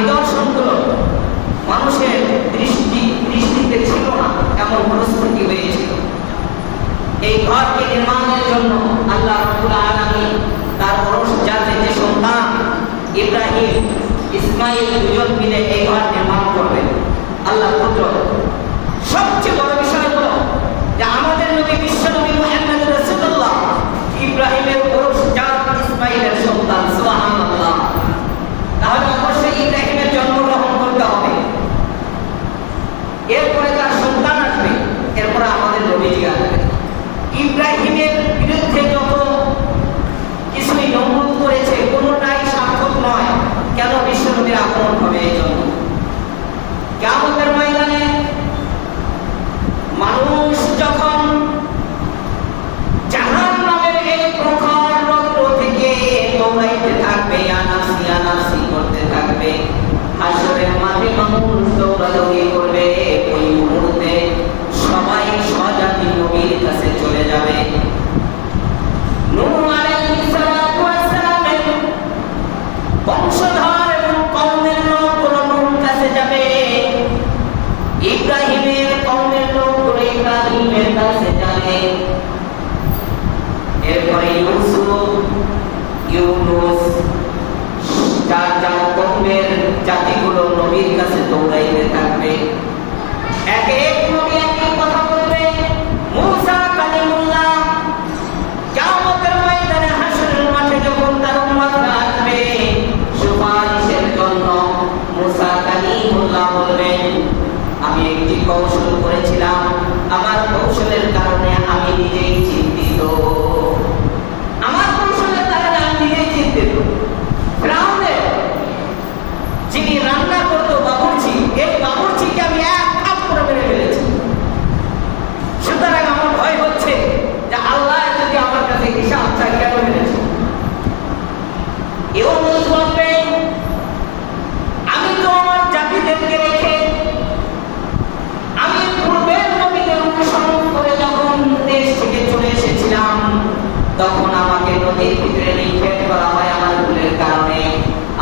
নিদর্শনগুলো মানুষের দৃষ্টিতে ছিল না, এমন পরিস্থিতি হয়েছিল। এই ঘরকে নির্মাণের জন্য আল্লাহ রাব্বুল আলামিন তার ঔরসজাতে যে সন্তান ইব্রাহিম ইসমাইল দুজন মিলে এই ঘর নির্মাণ করবেন। আল্লাহ পুত্র সবচেয়ে বড় বিষয় হলো যে আমাদের নবী বিশ্বনবী মুহাম্মদ রাসূলুল্লাহ ইব্রাহিমের ঔরসজাত ইসমাইলের সন্তান। সুবহানাল্লাহ। তাহলে অবশ্যই ইব্রাহিমের জন্মগ্রহণ করতে হবে, এরপরে তার সন্তান আসবে, এরপরে আমাদের নবীজি আসবে। ইব্রাহিমের বিরুদ্ধে যত কিছুই নমরুদ করেছে কোনোটাই সার্থক নয়। কেন? বিশ্বনবীর আগমন হবে এই জন্য। কিয়ামতের ময়দানে মানুষ যখন জাহান্নামের এই প্রখর রৌদ্র থেকে দৌড়াইতে থাকবে, আনাসি আনাসি করতে থাকবে, হাসরের মাঠে মানুষ দৌড়াদৌড়ি করবে, ওই মুহূর্তে সবাই স্বজাতি নবীর কাছে চলে যাবে। নূহ আলাইহিস সালাতু ওয়াস সালামের বংশধর এবং কওমের লোকগুলো নূহর কাছে যাবে, ইব্রাহিমের কওমের লোকগুলো ইব্রাহিমের কাছে যাবে, এরপরে ইউনুস চার কওমের জাতিগুলো নবীর কাছে দৌড়াইতে থাকবে। এক এক নবী একই কথা বলবে। মুসা কালিমুল্লাহ কিয়ামতের ময়দানে হাসরের মাঠে যখন তার উম্মতরা আসবে সুপারিশের জন্য, মুসা কালিমুল্লাহ বলবেন, আমি একটি কৌশল করেছিলাম, আমার কৌশলের কারণে আমি নিজেই চিন্তিত। আমার কৌশলের কারণে আমি নিজেই চিন্তিত। ফিরআউনের যিনি রান্না করতো বাবুর্চি, এই বাবুর্চিকে আমি এক থাপ্পড়ে মেরে ফেলেছি। সুতরাং আমার ভয় হচ্ছে যে আল্লাহ যদি আমার কাছে হিসাব চায় কেন মেরেছে। ইউনুস বলবেন, আমি তো আমার জাতিদেরকে রেখে আমি পূর্বের নবীদের অনুসরণ করে যখন দেশ থেকে চলে এসেছিলাম, তখন আমাকে নদীর ভিতরে নিক্ষেপ করা হয় আমার ভুলের কারণে,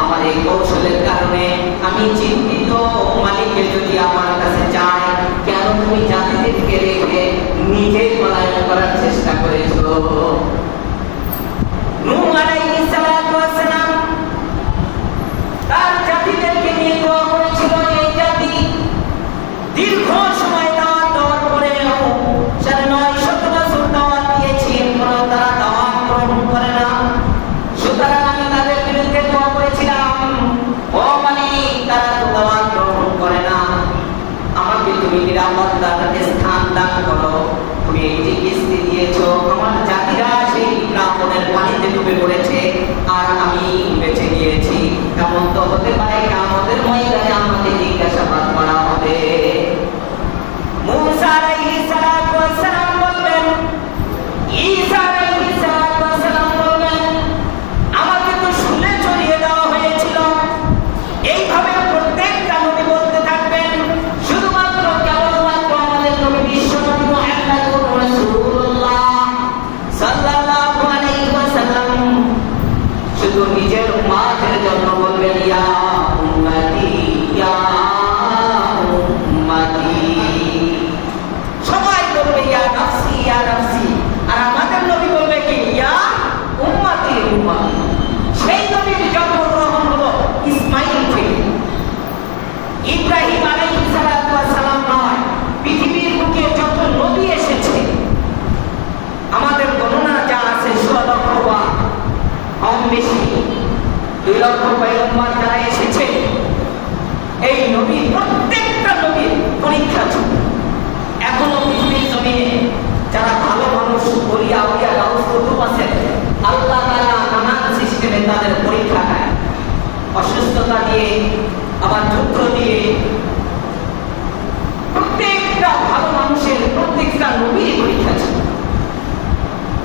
আমার এই কৌশলের কারণে। আমি চিন্তিত, মালিককে যদি আমার কাছে চায়, কেন তুমি জাতিদেরকে রেখে নিজেই পলায়ন করার চেষ্টা করেছো? নূহ আলাইহিস সালাতু ওয়াস সালাম তার জাতিদেরকে নিয়ে দোয়া করেছিল। এই জাতি দীর্ঘ সময় দাওয়াত দেওয়ার পরেও 950 বছর দাওয়াত দিয়েছি, এরপরেও তারা দাওয়াত গ্রহণ করে না। সুতরাং আমি তাদের বিরুদ্ধে দোয়া করেছিলাম, ও মালিক, তারা তো দাওয়াত গ্রহণ করে না, আমাকে তুমি নিরাপত্তার স্থান দান করো। তুমি এই যে কিস্তি দিয়েছো, আমার জাতিরা সেই প্রাপনের পানিতে ডুবে পড়েছে আর আমি বেঁচে গিয়েছি। এমন তো হতে পারে কিয়ামতের ময়দানে আমাকে জিজ্ঞাসাবাদ করা হবে। মুসা আলাইহিস সালাতু ওয়াস সালাম বলবেন, ঈসা আলাইহিস সালাতু ওয়াস সালাম বলবেন, আমাকে তো শুনে চড়িয়ে দেওয়া হয়েছিল। এইভাবে প্রত্যেকটা নবী বলতে থাকবেন। শুধুমাত্র কেবলমাত্র আমাদের নবী বিশ্বনবী মুহাম্মদুর রাসূলুল্লাহ সাল্লাল্লাহু আলাইহি ওয়াসাল্লাম শুধু নিজের উম্মতের জন্য বলবেন, ইয়া উম্মতি ইয়া উম্মতি। সবাই বলবে ইয়া নাফসি ইয়া নাফসি, আর আমাদের নবী বলবে কি, ইয়া উম্মতি উম্মতি। সেই নবীর জন্মগ্রহণ হলো ইসমাইল থেকে। ইব্রাহিম আলাইহিস সালাতু ওয়াস সালাম নয়, পৃথিবীর বুকে যত নবী এসেছে আমাদের গণনা যা আছে 16 লক্ষ বা কম বেশি 2 লক্ষ পয়গম্বর যারা এসেছে, এই নবী প্রত্যেকটা নবীর পরীক্ষা ছিল। এখনো পৃথিবীর জমিনে যারা ভালো মানুষ, ওলিয়া আউলিয়া গাউস কুতুব আছেন, আল্লাহ তাআলা নানান সিস্টেমে তাদের পরীক্ষা নেয়। অসুস্থতা দিয়ে, আবার যুদ্ধ দিয়ে, প্রত্যেকটা ভালো মানুষের প্রত্যেকটা নবীর পরীক্ষা ছিল।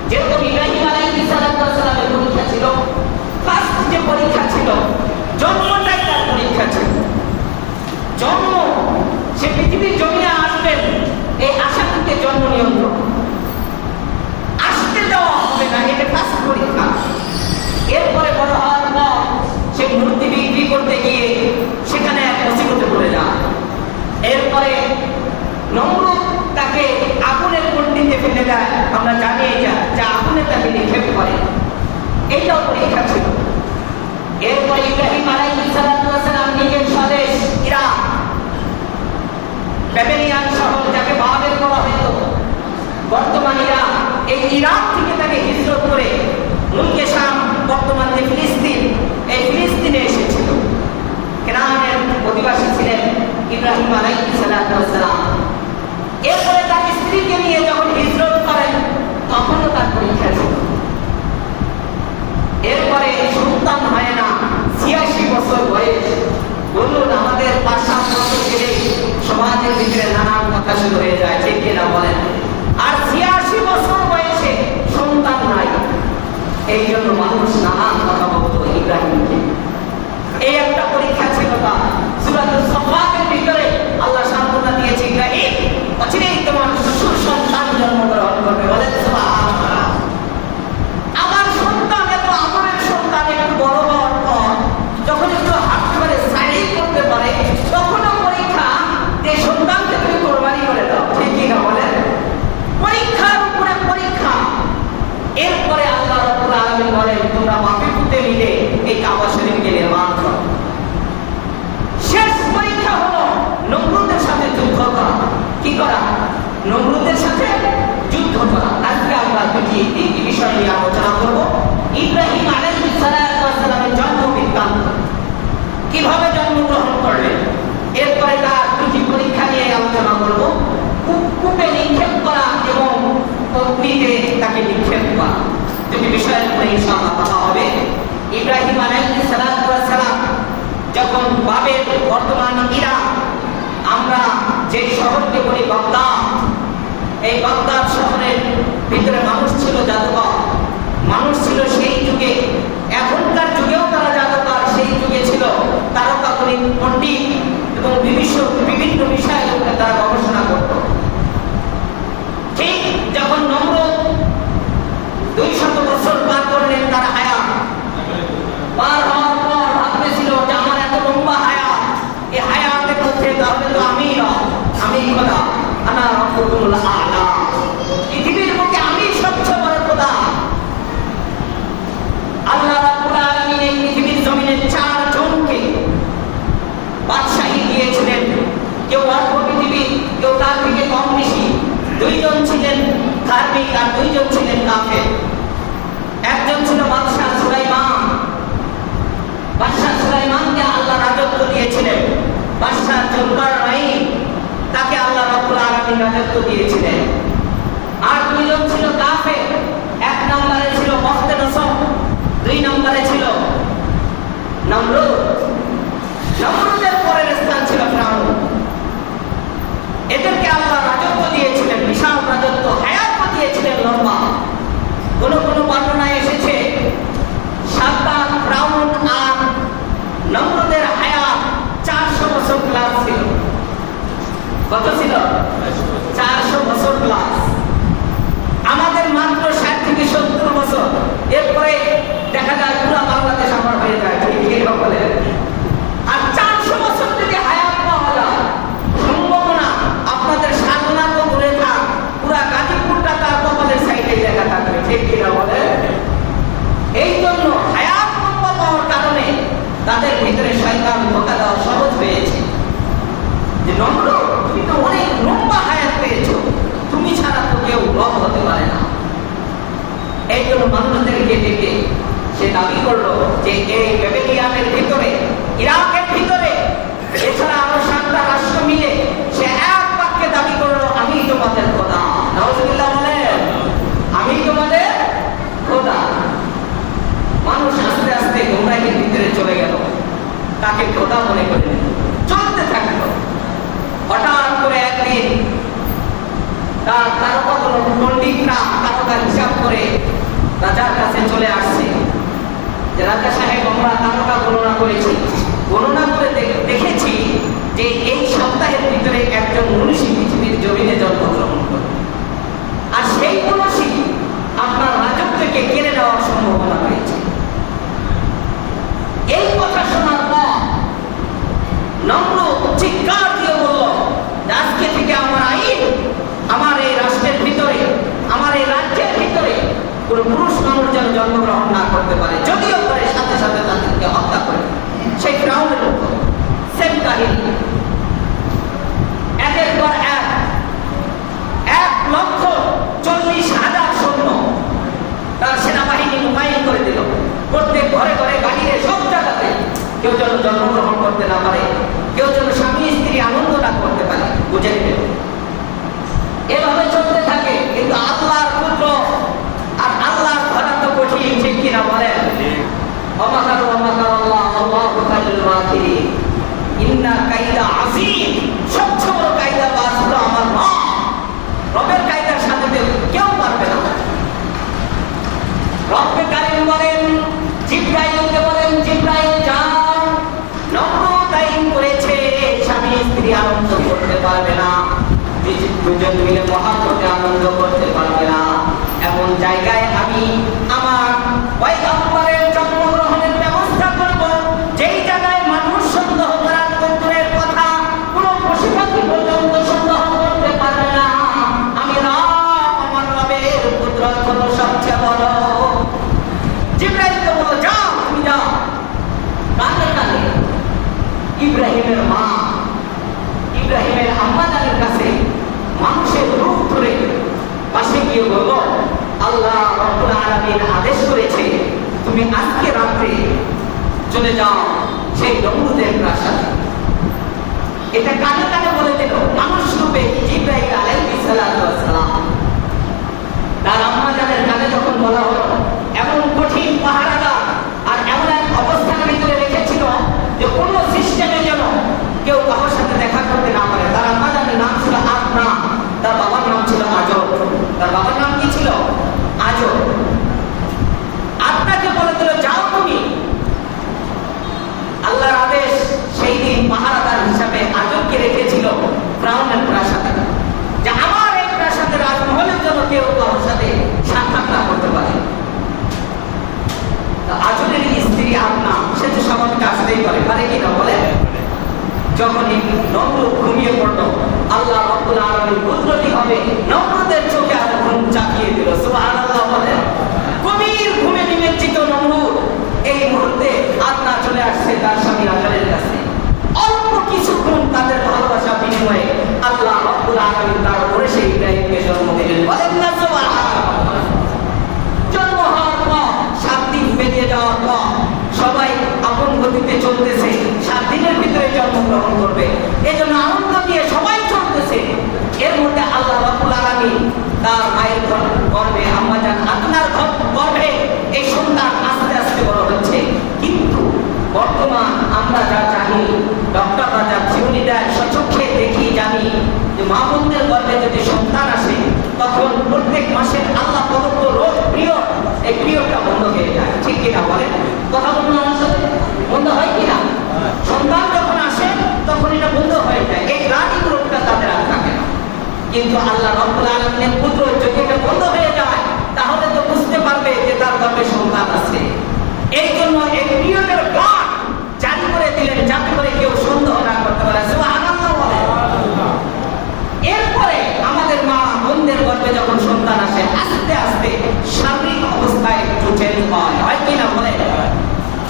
যেরকম ইব্রাহিম আলাইহিস সালাতু ওয়াস সালামের পরীক্ষা ছিল, ফার্স্ট যে পরীক্ষা ছিল জন্মটাই তার পরীক্ষা ছিল। জন্ম, সে পৃথিবীর জমিনে আসবেন, এই আশা থেকে জন্ম নিয়ন্ত্রণ, আসতে দেওয়া হবে না, এটা ফার্স্ট পরীক্ষা। এরপরে বড় হওয়ার পর সে মূর্তি বিক্রি করতে গিয়ে এরপরে নমরুদ তাকে আগুনের কুণ্ডিতে ফেলে দেয়, আমরা জানি এটা, যে আগুনে তাকে নিক্ষেপ করে। এইটাও পরীক্ষা ছিল। এরপরে ইব্রাহিম আলাইহিস সালাম নিজের স্বদেশ ইরাক, ব্যাবিলনিয়ান শহর যাকে বাবেল বলা হতো, বর্তমান ইরাক, এই ইরাক থেকে তাকে হিজরত করে মুলকে শাম, বর্তমান যে ফিলিস্তিন, এই ফিলিস্তিনে এসেছিল। কেনানের অধিবাসী ছিলেন ইব্রাহিম আলাইহিস সালাম। এরপরে তার স্ত্রীকে নিয়ে যখন হিজরত করেন তখনও তার পরীক্ষা ছিল। এরপরে সন্তান হয় না, ৮৬ বছর বয়স। বলুন, আমাদের ৫-৭ বছর গেলে সমাজের ভিতরে নানান কথা শুরু হয়ে যায়, ঠিক কিনা বলেন? আর ৮৬ বছর বয়সে সন্তান নাই, এই জন্য মানুষ নানান কথা বলতো ইব্রাহিমকে। এই একটা পরীক্ষা ছিল তার। সূরাতুস সাফফাতের ভিতরে আল্লাহ সান্ত্বনা দিয়েছে, ইব্রাহিম অচিরেই তোমার সুসন্তান জন্মগ্রহণ করবে। বলেন সুবহানাল্লাহ। আমার সন্তান এত আমলের সন্তান, একটু বড় হওয়ার পর যখন একটু হাঁটতে পারে, সাইকেল করতে পারে, তখনও পরীক্ষা যে সন্তানকে তুমি কোরবানি করে দাও, ঠিক কিনা বলেন? পরীক্ষার উপরে পরীক্ষা। এরপরে আল্লাহ রাব্বুল আলামিন বলেন, তোমরা মাটি পুঁতে মিলে এই কাবা শরীফকে নির্মাণ করো। শেষ পরীক্ষা হলো নমরুদের সাথে যুদ্ধ করা। কি করা? নমরুদের সাথে যুদ্ধ করা। আজকে আমরা তিনটি বিষয় নিয়ে আলোচনা করব। ইব্রাহিম আলাইহিস সালামের জন্ম বৃত্তান্ত, কিভাবে জন্মগ্রহণ করলেন, এরপরে তার দুটি পরীক্ষা নিয়ে আলোচনা করব। কূপে নিক্ষেপ করা এবং অগ্নিতে তাকে নিক্ষেপ করা, দুটি বিষয়ের উপরে ইনশাআল্লাহ কথা হবে। ইব্রাহিম আলাইহিস সালাম যখন বাবেল, বর্তমান ইরাক, আমরা যে শহরকে বলি বাগদাদ, এই বাগদাদ শহরের ভিতরে মানুষ ছিল জাদুকর, মানুষ ছিল সেই যুগে, এখনকার যুগেও তারা জাদুকর, সেই যুগে ছিল তারকা পণ্ডিত এবং বিভিন্ন বিষয়ের উপরে তারা গবেষণা করত। ঠিক যখন নমরুদ ২০০ বছর পার করলেন তার হায়াত, পার হওয়ার পর ভাবতেছিল যে আমার এত লম্বা হায়াত, এই হায়াতের মধ্যে তাহলে তো আমি খোদা, আনা রাব্বুকুল আ'লা, পৃথিবীর বুকে আমি সবচেয়ে বড় খোদা। আল্লাহ রাব্বুল আলামিন এই পৃথিবীর জমিনে ৪ জনকে বাদশাহী দিয়েছিলেন, কেউ অল্প পৃথিবী, কেউ তার থেকে কম বেশি। ২ জন ছিলেন ধার্মিক আর ২ জন ছিলেন কাফের। একজন ছিল বাদশাহ সুলাইমান। বাদশাহ সুলাইমানকে আল্লাহ রাজত্ব দিয়েছিলেন। বাদশাহ যুলকারনাইন, তাকে আল্লাহ রাব্বুল আলামিন রাজত্ব দিয়েছিলেন। আর ২ জন ছিল কাফের। ১ নম্বরে ছিল বখতেনসর, ২ নম্বরে ছিল নমরুদ। নমরুদের পরের স্থান ছিল ফিরআউন। এদেরকে আল্লাহ রাজত্ব দিয়েছিলেন, বিশাল রাজত্ব, হায়াত দিয়েছিলেন লম্বা। কোন বর্ণনায় এসেছে ফিরআউন আর নমরুদের হায়াত ৪০০ বছর প্লাস ছিল। কত ছিল? ৪০০ বছর প্লাস। আমাদের মাত্র ৬০ থেকে ৭০ বছর। এরপরে দেখা যায় পুরো বাংলাদেশ আমার হয়ে যায়, ঠিক বলে। আর ৪০০ বছর যদি হায়াত পাওয়া যায়, সম্ভাবনা আপনাদের সাধনা তো দূরে থাক, পুরা গাজীপুরটা তার কপালের সাইডে লেখা থাকবে, ঠিক কিনা বলে? এই জন্য হায়াত লম্বা পাওয়ার কারণে তাদের ভিতরে শয়তান ধোঁকা দেওয়া সহজ হয়েছে, যে নমরুদ, তুমি তো অনেক লম্বা হায়াত পেয়েছো, তুমি ছাড়া তো কেউ রব হতে পারে না। এই জন্য মানুষদেরকে ডেকে সে দাবি করলো যে এই ব্যাবিলনিয়ানের ভিতরে, ইরাকের ভিতরে, এছাড়া আরো ৭টা রাষ্ট্র মিলে সে এক বাক্যে দাবি করলো, আমি তোমাদের খোদা। নাউজুবিল্লাহ বলেন, আমি তোমাদের খোদা। মানুষ আস্তে আস্তে গোমরাহির ভিতরে চলে গেল, তাকে খোদা মনে করে চলতে থাকলো। হঠাৎ করে একদিন তার তারকাগুলো পণ্ডিতরা তারকা হিসাব করে রাজার কাছে চলে আসছে যে রাজা সাহেব, আমরা তারকা গণনা করেছি, গণনা করে দেখেছি যে এই সপ্তাহের ভিতরে একজন মনীষী পৃথিবীর জমিনে জন্মগ্রহণ করে, আর সেই মনীষী আপনার রাজত্বকে কেড়ে নেওয়ার সম্ভাবনা রয়েছে। এই কথা শোনার পর নমরুদ চিৎকার দিয়ে বলল, করতে পারবে না, দুজন মিলে মহাব্বতে আনন্দ করতে পারবে না। এমন জায়গায় আমি আমার পয়গম্বরের জন্মগ্রহণের ব্যবস্থা করব, যেই জায়গায় মানুষ সন্দেহ করার দূরের কথা, পুরো পশু পাখি পর্যন্ত সন্দেহ করতে পারবে না। আমি রব, আমার রবের কুদরত হলো সবচেয়ে বড়। জিবরাইলকে বলো, যাও, তুমি যাও। কানে কানে ইব্রাহিমের মা, ইব্রাহিমের আম্মা জানের কাছে মানুষের রূপ ধরে পাশে গিয়ে বলবো, আল্লাহ রাব্বুল আলামিন আদেশ করেছে তুমি আজকে রাতে চলে যাও সেই নমরুদের প্রাসাদে। এটা কানে কানে বলে দিল মানুষ রূপে জিবরাইল আলাইহিস সালাম। তার আম্মা জানের কানে যখন বলা হলো, এমন কঠিন পাহারাদার আর এমন এক অবস্থানের ভিতরে রেখেছিল যে কোনো সিস্টেমে যেন কেউ কারোর সাথে দেখা করতে না পারে। তার আম্মা জানের নাম ছিল আপনা, তার বাবার নাম ছিল আজব। তার বাবার নাম কি ছিল? আজব। আপনাকে বলে দিল, যাও তুমি। আল্লাহর আদেশ সেই দিন পাহারাদার হিসাবে আজবকে রেখেছিল ফিরআউনের প্রাসাদে, যে আমার এই প্রাসাদের রাজমহলের জন্য কেউ কারোর সাথে সাক্ষাৎ না করতে পারে। আজবের স্ত্রী আপনা, সে তো স্বাভাবিক আসতেই পারে কি না বলে? যখনই নমরুদ ঘুমিয়ে পড়ল, আল্লাহ রাব্বুল আলামিন কুদরতি হবে নমরুদের চোখে আর ঘুম চাপিয়ে দিল। সুবহানাল্লাহ বলে। গভীর ঘুমে নিমজ্জিত নমরুদ এই মুহূর্তে আপনা চলে আসছে তার স্বামী আজরের কাছে। অল্প কিছুক্ষণ তাদের ভালোবাসা বিনিময়ে আল্লাহ রাব্বুল আলামিন তার উপরে সেই ইব্রাহিমকে জন্ম দিলেন। বলেন না সুবহানাল্লাহ। জন্ম হওয়ার পর 7 দিন পেরিয়ে যাওয়ার পর সবাই আপন গতিতে চলতেছে, 7 দিনের ভিতরে জন্মগ্রহণ করবে, এজন্য আনন্দ নিয়ে সবাই চলতেছে। এর মধ্যে আল্লাহ রাব্বুল আলামিন তার মায়ের গর্ভে, আম্মা জান আপনার গর্ভে এই সন্তান আস্তে আস্তে বড় হচ্ছে। কিন্তু বর্তমান আমরা যা জানি, ডক্টররা যা থিওরি দেয়, সচক্ষে দেখি জানি যে মা বোনদের গর্ভে যদি সন্তান আসে তখন প্রত্যেক মাসের আল্লাহ প্রদত্ত রোগ পিরিয়ড, এই পিরিয়ডটা বন্ধ হয়ে যায়। ঠিক কিনা বলেন? কথা বলুন আমার সাথে, বন্ধ হয় কিনা? সন্তান যখন আসে তখন এটা বন্ধ হয়ে যায়, এই রানিং রোগটা তাদের আর থাকে না। কিন্তু আল্লাহ রাব্বুল আলামিনের কুদরত, যদি এটা বন্ধ হয়ে যায় তাহলে তো বুঝতে পারবে যে তার গর্ভে সন্তান আছে। এই জন্য এই পিরিয়ডের ব্লক জারি করে দিলেন, যাতে করে কেউ সন্দেহ না করতে পারে। সুবহানাল্লাহ বলে। এরপরে আমাদের মা বোনদের গর্ভে যখন সন্তান আসে, আস্তে আস্তে শারীরিক অবস্থায় একটু চেঞ্জ হয় কিনা বলে?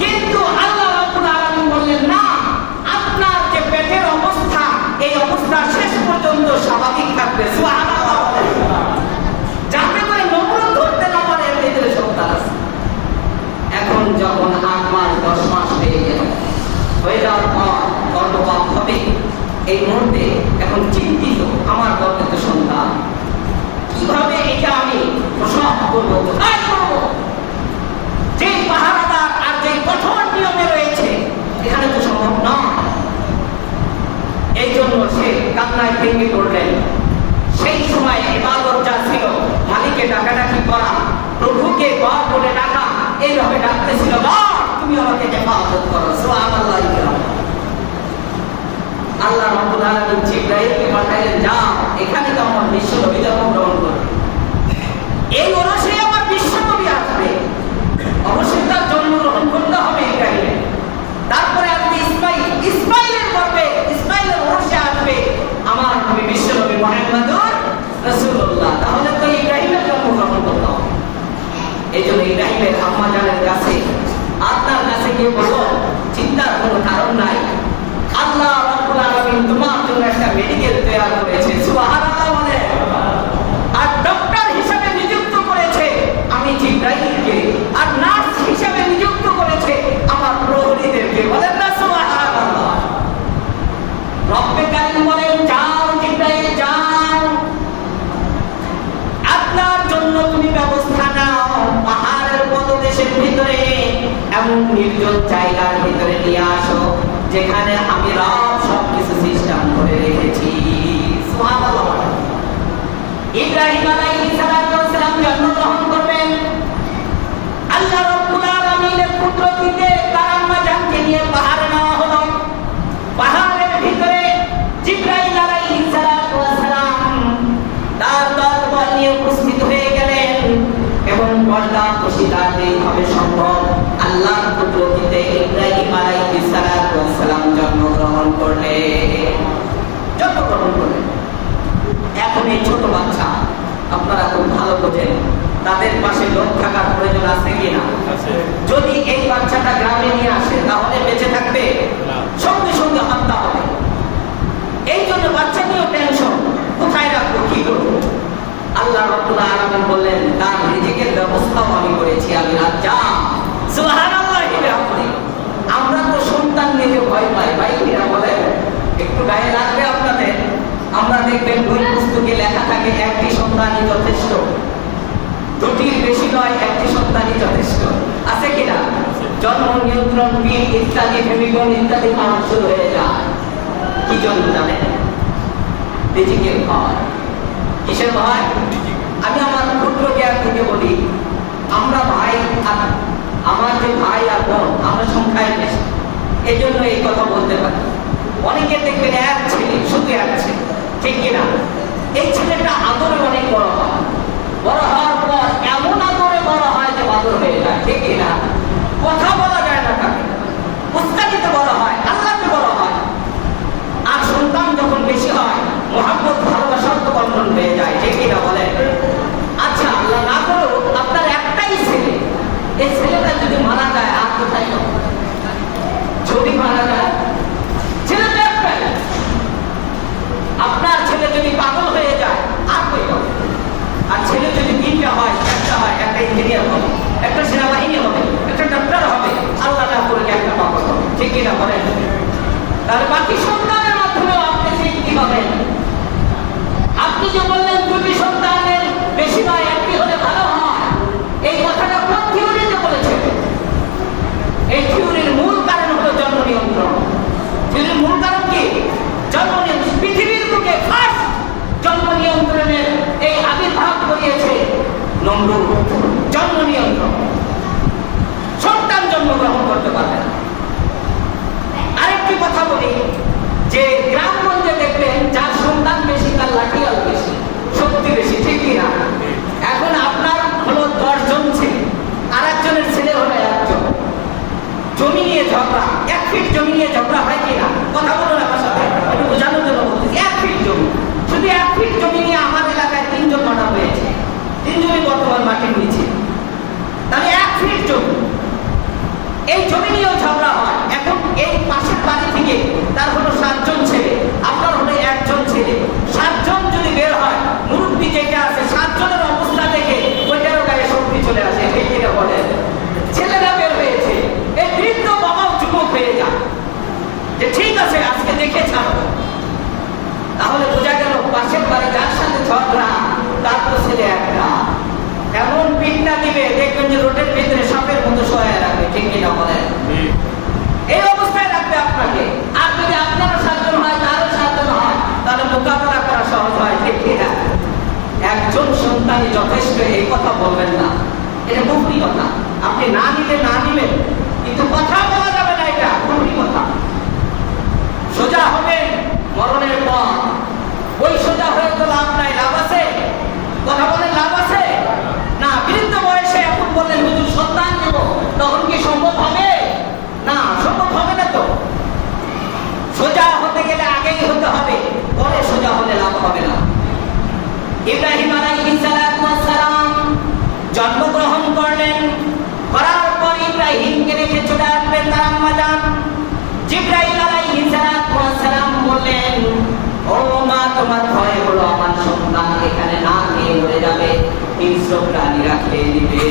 কিন্তু আল্লাহ রাব্বুল আলামিন বললেন, না, আপনার যে পেটের অবস্থা, এই অবস্থা শেষ পর্যন্ত স্বাভাবিক থাকবে। সুবহানাল্লাহ বলে। যাতে করে নমরুদ ধরতে না পারে এর ভিতরে সন্তান আছে। এখন যখন 8 মাস 10 মাস হয়ে যাওয়ার পর গর্ভপাত হবে, এই মুহূর্তে এখন চিন্তিত, আমার গর্ভে তো সন্তান, কিভাবে এটা আমি প্রসব করবো, কোথায় করবো? যে পাহারাদার আর যে কঠোর নিয়মে রয়েছে, এখানে তো সম্ভব না। এই জন্য সে কান্নায় ভেঙে পড়লেন। সেই সময় ইবাদত যা ছিল, মালিকে ডাকাডাকি করা, প্রভুকে গড বলে ডাকা, এইভাবে ডাকতেছিল, গড তুমি আমাকে হেফাজত করো। সুবহানাল্লাহ। আল্লাহ রাব্বুল আলামিন জিবরাইলকে পাঠালেন, যাও, এখানে তো আমার বিশ্ব নবী জন্মগ্রহণ করবে, এই ওরসে আমার বিশ্ব নবী আসবে, অবশ্যই তার জন্মগ্রহণ করতে হবে এখানে। তারপরে আপনি ইসমাইলের গর্ভে, ইসমাইলের ওরসে আসবে আমার নবী বিশ্ব নবী মুহাম্মদুর রাসূলুল্লাহ। তাহলে তো ইব্রাহিমের জন্মগ্রহণ করতে হবে। এই জন্য ইব্রাহিমের আম্মা জানের কাছে, আপনার কাছে গিয়ে বলো, চিন্তার কোনো কারণ নাই, আল্লাহ রাব্বুল আলামিন তোমার জন্য একটা মেডিকেল তৈরি করেছে। সুবহানাল্লাহ বলে। আর ডক্টর হিসেবে নিযুক্ত করেছে আমি জিবরাইলকে, আর নার্স হিসেবে নিযুক্ত করেছে আমার প্রহরীদেরকে। বলেন না সুবহানাল্লাহ। রব্বে কারীম বলেন, যাও জিবরাইল যাও, আপনার জন্য তুমি ব্যবস্থা নাও, পাহাড়ের পদদেশের ভিতরে এমন নির্জন জায়গার ভিতরে নিয়ে আসো যেখানে আমি রব সবকিছু সিস্টেম করে রেখেছি। সুবহানাল্লাহ। ইব্রাহিম আলাইহিস সালাম জন্মগ্রহণ করবেন। আল্লাহ রাব্বুল আলামিনের কুদরতিতে তার আম্মা জানকে নিয়ে পাহাড়ে নেওয়া হলো। পাহাড়ের ভিতরে জিবরাইল আলাইহিস জন্মগ্রহণ করে। এখন এই ছোট বাচ্চা আপনারা খুব ভালো বোঝেন, তাদের পাশে লোক থাকার প্রয়োজন আছে কিনা? যদি এই বাচ্চাটা গ্রামে নিয়ে আসে তাহলে বেঁচে থাকবে? সঙ্গে সঙ্গে হত্যা হবে। এই জন্য বাচ্চা নিয়েও টেনশন, কোথায় রাখবো, কি করবো। আল্লাহ রাব্বুল আলামিন বললেন তার রিজিকের ব্যবস্থাও আমি করেছি, আমি রাজ্জাক। সুবহানাল্লাহি ওয়া বিহামদিহি। আমরা তো সন্তান নিতে ভয় পাই, ভাই কিরা বলেন? একটু গায়ে লাগবে আপনাদের। আমরা দেখবেন বই পুস্তকে লেখা থাকে একটি সন্তানই যথেষ্ট, দুটির বেশি নয়, একটি সন্তানই যথেষ্ট। আছে কিনা? জন্ম নিয়ন্ত্রণ বিল ইত্যাদি ফেমিকন ইত্যাদি কাজ শুরু হয়ে যায়। কি জন্য জানেন? রিজিকের ভয়। কিসের ভয়? আমি আমার ক্ষুদ্র জ্ঞান থেকে বলি, আমরা ভাই আর আমার যে ভাই আর বোন, আমরা সংখ্যায় বেশি, এই জন্য এই কথা বলতে পারি। অনেকে দেখবেন এক ছেলে, শুধু এক ছেলে, ঠিক কিনা? এই ছেলেটা আদরে অনেক বড় হয়, বড় হওয়ার পর এমন আদরে বড় হয় যে বাদর হয়ে যায়, ঠিক কিনা? কথা বলা যায় না তাকে, উস্তাদিতে বড় হয়, আল্লাহকে বড় হয়। আর সন্তান যখন বেশি হয়, মহব্বত ভালোবাসার তো বন্ধন হয়ে যায়, ঠিক কিনা বলেন? আচ্ছা, আল্লাহ না করো আপনার একটাই ছেলে, এই ছেলেটা যদি মারা যায় আর কোথায় যাবে? যদি মারা যায়, ছেলেটা একটাই। আপনার ছেলে যদি পাগল হয়ে যায় আর কই হবে? আর ছেলে যদি তিনটা হয়, একটা হয়, একটা ইঞ্জিনিয়ার হবে, একটা সেনাবাহিনী হবে, একটা ডাক্তার হবে, আল্লাহ না করে একটা পাগল হবে, ঠিক কিনা বলেন? তাহলে বাকি সন্তানের মাধ্যমেও আপনি তৃপ্তি পাবেন। আপনি যে বললেন দুটি সন্তানের বেশি নয়, একটি হলে ভালো হয়, এই কথাটা কোন থিওরিতে বলেছে? এই থিওরির মূল কারণ হলো জন্ম নিয়ন্ত্রণ। থিওরির মূল কারণ কি? জন্ম নিয়ন্ত্রণ। পৃথিবীর বুকে ফার্স্ট জন্ম নিয়ন্ত্রণের এই আবির্ভাব করিয়েছে নমরুদ। জন্ম নিয়ন্ত্রণ। সন্তান জন্মগ্রহণ করতে পারবে না। আরেকটি কথা বলি, যে গ্রামগঞ্জে দেখবেন যার সন্তান বেশি তার লাঠিয়াল বেশি, শক্তি বেশি, ঠিক কিনা? এখন আপনার হলো 10 জন ছেলে, আর একজনের ছেলে হলো 1 জন। জমি নিয়ে ঝগড়া, 1 ফিট জমি নিয়ে ঝগড়া হয় কিনা? কথা বলুন আমার সাথে, একটু বোঝানোর জন্য বলতেছি। 1 ফিট জমি, শুধু 1 ফিট জমি নিয়ে আমার এলাকায় 3 জন মারা হয়েছে, 3 জনই বর্তমান মাটির নিচে। তাহলে 1 ফিট জমি, এই জমি নিয়েও ঝগড়া হয়। এখন এই পাশের বাড়ি থেকে তার হলো 7 জন ছেলে, আপনার হলো 1 জন ছেলে। 7 জন যদি বের হয়, মুরব্বী যেটা আছে 7 জনের অবস্থা দেখে ওইটারও গায়ে শক্তি চলে আসে, ঠিক কিনা বলেন? ছেলেরা বের হয়েছে, এই বৃদ্ধ বাবাও যুবক হয়ে যায় যে ঠিক আছে আজকে দেখে ছাড়ো। তাহলে বোঝা গেল পাশের বাড়ি যার সাথে ঝগড়া তার তো ছেলে একটা। এমন পিটনা দিবে দেখবেন যে রোডের ভিতরে সাপের মতো সহায় রাখবে, ঠিক কিনা বলেন? এই অবস্থায় রাখবে আপনাকে। আর যদি আপনারও 7 জন হয়, তারও 7 জন হয়, তাহলে মোকাবেলা করা সহজ হয়, ঠিক কিনা? একজন সন্তানই যথেষ্ট, এই কথা বলবেন না, এটা কুফরি কথা। আপনি না নিলে না নিলেন, কিন্তু কথা বলা যাবে না, এটা কুফরি কথা। সোজা হবে মরণের পর, ওই সোজা হয়ে তো লাভ নাই। লাভ আছে? কথা বলেন, লাভ আছে না? বৃদ্ধ বয়সে এখন বললেন হুজুর সন্তান দেব, তখন কি সম্ভব হবে? না, সম্ভব হবে না। তো সোজা হতে গেলে আগেই হতে হবে, পরে সোজা হলে লাভ হবে না। ইব্রাহিম আলাইহিস সালাম জন্মগ্রহণ করলেন, করার পর ইব্রাহিমকে রেখে চলে আসবেন তার আম্মা জান। জিবরাইল আলাইহিস সালাম বললেন, ও মা, তোমার ভয় হলো আমার সন্তান এখানে না খেয়ে মরে যাবে, হিংস্র প্রাণীরা খেয়ে নিবে,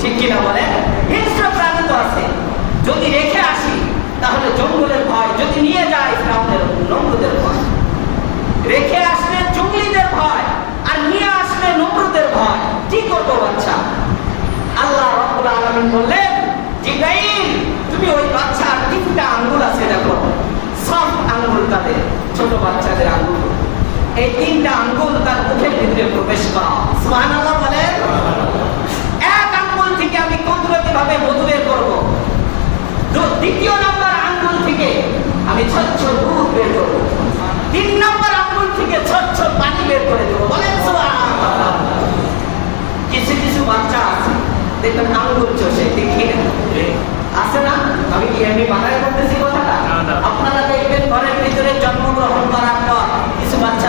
ঠিক কিনা বলেন? হিংস্র প্রাণী তো আছে, যদি রেখে আসি তাহলে জঙ্গলের ভয়, যদি নিয়ে যায় ফিরআউনের নমরুদের ভয়। রেখে আসলে জঙ্গলিদের ভয়, আর নিয়ে আসলে নমরুদের ভয়। কি করবো বাচ্চা? আল্লাহ রাব্বুল আলামিন বললেন, জিবরাইল তুমি ওই বাচ্চার 3টা আঙ্গুল আছে দেখো, সফট আঙ্গুল, তাদের ছোট বাচ্চাদের আঙ্গুল, এই 3টা আঙ্গুল তার মুখের ভিতরে প্রবেশ করা। সুবহানাল্লাহ বলেন। 1 আঙ্গুল থেকে আমি কুদরতি ভাবে মধু বের করবো, 2য় নাম্বার আঙ্গুল থেকে আমি স্বচ্ছ দুধ বের করবো, 3 নাম্বার আঙ্গুল থেকে স্বচ্ছ পানি বের করে দেবো। বলেন সুবহানাল্লাহ। কিছু কিছু বাচ্চা আছে দেখবেন আঙ্গুল চষে, ঠিক কিনা? আছে না? আমি কি বানায় করতেছি কথাটা? আপনারা দেখবেন ঘরের ভিতরে জন্মগ্রহণ করার পর কিছু বাচ্চা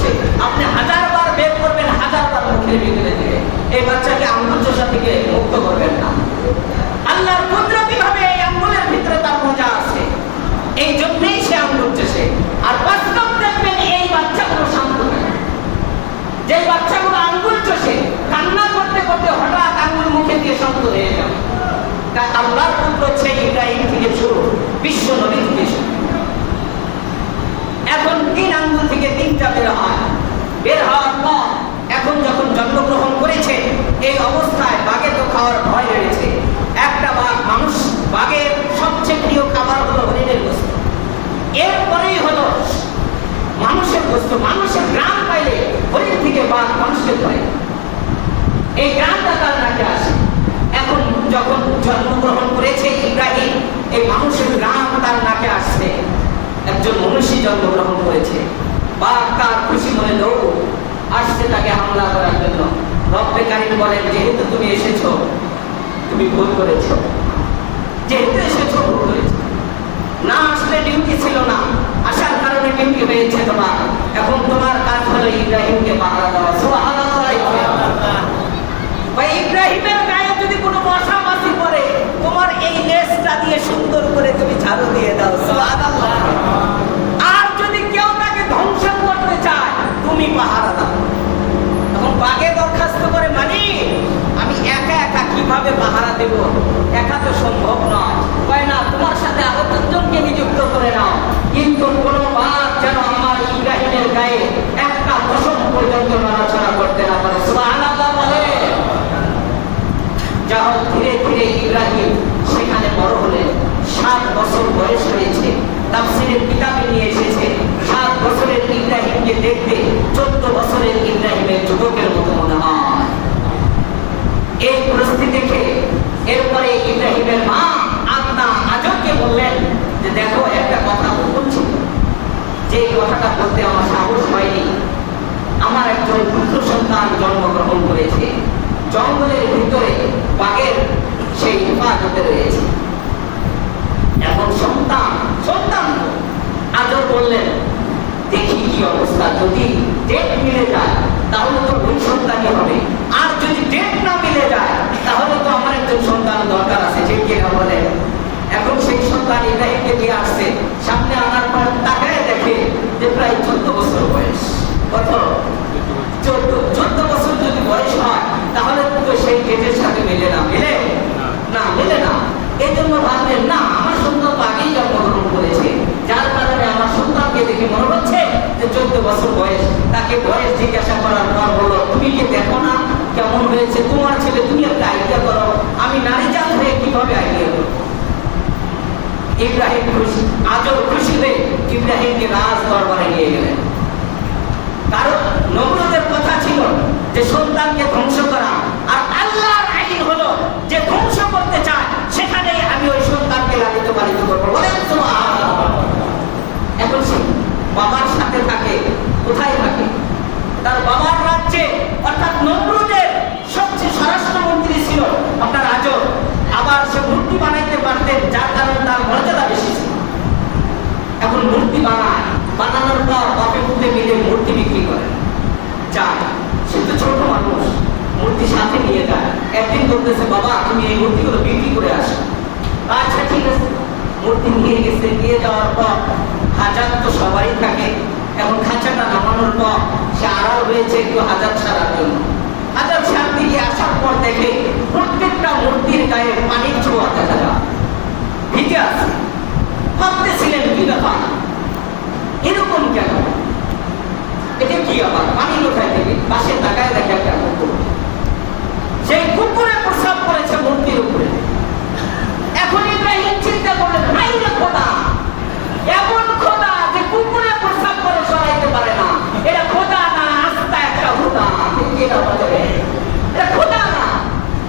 চষে। আপনি 1000 বার বের করবেন, 1000 বার মুখের ভিতরে দিবে, এই বাচ্চাকে আঙ্গুল চষা থেকে মুক্ত করবেন না। আল্লাহর কুদরতি ভাবে এই আঙ্গুলের ভিতরে তার মজা আছে, এই জন্যই সে আঙ্গুল চষে। আর বাস্তব দেখবেন এই বাচ্চাগুলো শান্ত থাকে। যে বাচ্চাগুলো আঙ্গুল চষে কান্না করতে করতে হঠাৎ আঙ্গুল মুখে দিয়ে শান্ত হয়ে যাবে, আল্লাহর কুদরত সেই ইব্রাহিম থেকে শুরু, বিশ্ব নবী থেকে শুরু। এখন 3 আঙ্গুল থেকে 3টা বের হয়। বের হওয়ার পর এখন যখন জন্মগ্রহণ করেছে এই অবস্থায় বাঘে তো খাওয়ার ভয় রয়েছে। একটা বাঘ, মানুষ বাঘের সবচেয়ে প্রিয় খাবার হলো হরিণের গোস্ত, এরপরেই হলো মানুষের গোস্ত। মানুষের গ্রাম পাইলে হরিণ থেকে বাঘ মানুষের ভয়, এই গ্রামটা তার নাকে আসে। এখন যখন জন্মগ্রহণ করেছে ইব্রাহিম, এই মানুষের গ্রাম তার নাকে আসছে। একজন মনুষ্য জন্মগ্রহণ করেছে, বাঘ তার খুশি মনে দৌড় আসছে তাকে হামলা করার জন্য। রব্বে কারীম বলেন, যেহেতু তুমি এসেছো তুমি ভুল করেছো, যেহেতু এসেছো ভুল করেছো। না আসলে ডিউটি ছিল না, আসার কারণে ডিউটি হয়েছে তোমার। এখন তোমার কাজ হলো ইব্রাহিমকে পাহারা দেওয়া। সুবহানাল্লাহ। ভাই, ইব্রাহিমের গায়ে যদি কোনো মশা মাছি পড়ে, তোমার এই লেজটা দিয়ে সুন্দর করে তুমি ঝাড়ু দিয়ে দাও। সুবহানাল্লাহ। আর যদি কেউ তাকে ধ্বংস করতে চায়, তুমি পাহারা দাও। তখন বাঘে দরখাস্ত করে, মানে আমি একা একা কিভাবে পাহারা দেব, একা তো সম্ভব নয়। কয় না, তোমার সাথে আরো 3 জনকে নিযুক্ত করে নাও, কিন্তু কোনো বাঘ যেন আমার ইব্রাহিমের গায়ে একটা পশম পর্যন্ত নড়াচড়া করতে না পারে। সুবহানাল্লাহ বলে। যা হোক, ধীরে ধীরে ইব্রাহিম সেখানে বড় হলেন। 7 বছর বয়স হয়েছে। তাফসীরের কিতাবে নিয়ে এসেছে 7 বছরের ইব্রাহিমকে দেখতে 14 বছরের ইব্রাহিমের যুবকের মতো মনে হয়। এই পরিস্থিতি দেখে এরপরে ইব্রাহিমের মা আদনা আজরকে বললেন যে, দেখো একটা কথা বলছি, যে কথাটা বলতে আমার সাহস হয়নি। আমার একজন পুত্র সন্তান জন্মগ্রহণ করেছে, জঙ্গলের ভিতরে বাঘের সেই হেফাজতে রয়েছে। এখন সন্তান আজর বললেন, দেখি কি অবস্থা, যদি ডেট মিলে যায় তাহলে তো ওই সন্তানই হবে, আর যদি ডেট না মিলে যায় তাহলে তো আমার একজন সন্তান দরকার আছে। ঠিক কিনা বলে? এখন সেই সন্তান ইব্রাহিমকে নিয়ে আসছে। সামনে আনার পর তাকায় দেখে যে প্রায় 14 বছর বয়স। কত? 14 বছর যদি বয়স হয় তাহলে তো সেই ডেটের সাথে মিলে না, মিলে না। এই জন্য ভাবলেন, না, আমার সন্তান তো আগেই জন্মগ্রহণ করেছে, যার কারণে আমার সন্তানকে দেখে মনে হচ্ছে যে 14 বছর বয়স। তাকে বয়স জিজ্ঞাসা করার পর বলল, তুমি কি দেখো না কেমন হয়েছে তোমার ছেলে, তুমি একটা আইডিয়া করো, আমি নারী জাত হয়ে কিভাবে আইডিয়া করো। ইব্রাহিম খুশি, আজও খুশি হয়ে ইব্রাহিমকে রাজ দরবারে নিয়ে গেলেন। কারণ নমরুদের কথা ছিল যে সন্তানকে ধ্বংস করা, আর আল্লাহর আইন হলো যে ধ্বংস করতে চায় সেখানে আমি ওই সন্তানকে লালিত পালিত করবো। বলেন সুবহানাল্লাহ। এখন সে বাবার সাথে থাকে, কোথায় থাকে? তার বাবার রাজ্যে, অর্থাৎ নমরুদের সবচেয়ে স্বরাষ্ট্রমন্ত্রী ছিল আপনার আজর। আবার সে মূর্তি বানাইতে পারতেন, যার কারণে তার মর্যাদা বেশি ছিল। এখন মূর্তি বানানোর পর বাপে পুতে মিলে মূর্তি বিক্রি করে যায়। সে তো ছোট মানুষ, মূর্তি সাথে নিয়ে যায়। একদিন বলতেছে, বাবা তুমি এই মূর্তিগুলো বিক্রি করে আসো। আচ্ছা ঠিক আছে। মূর্তি নিয়ে গেছে, নিয়ে যাওয়ার পর হাজার তো সবাই থাকে। এখন খাঁচাটা নামানোর পর সে আড়াল হয়েছে একটু হাজার ছাড়ার জন্য। হাজার ছাড়তে গিয়ে আসার পর দেখে প্রত্যেকটা মূর্তির গায়ে পানির ছোঁয়া দেখা যায়, ভিজে আছে। ভাবতেছিলেন কি ব্যাপার, এরকম কেন, এটা কি আবার পানি কোথায় থেকে? পাশে তাকায় দেখে একটা কুকুর, সেই কুকুরে প্রস্রাব করেছে মূর্তির উপরে। এখন ইব্রাহিম চিন্তা করলেন, হাই রে খোদা, এমন খোদা যে কুকুরে প্রস্রাব করে সরাইতে পারে না, এটা খোদা না, আস্তা একটা খোদা। এটা খোদা না,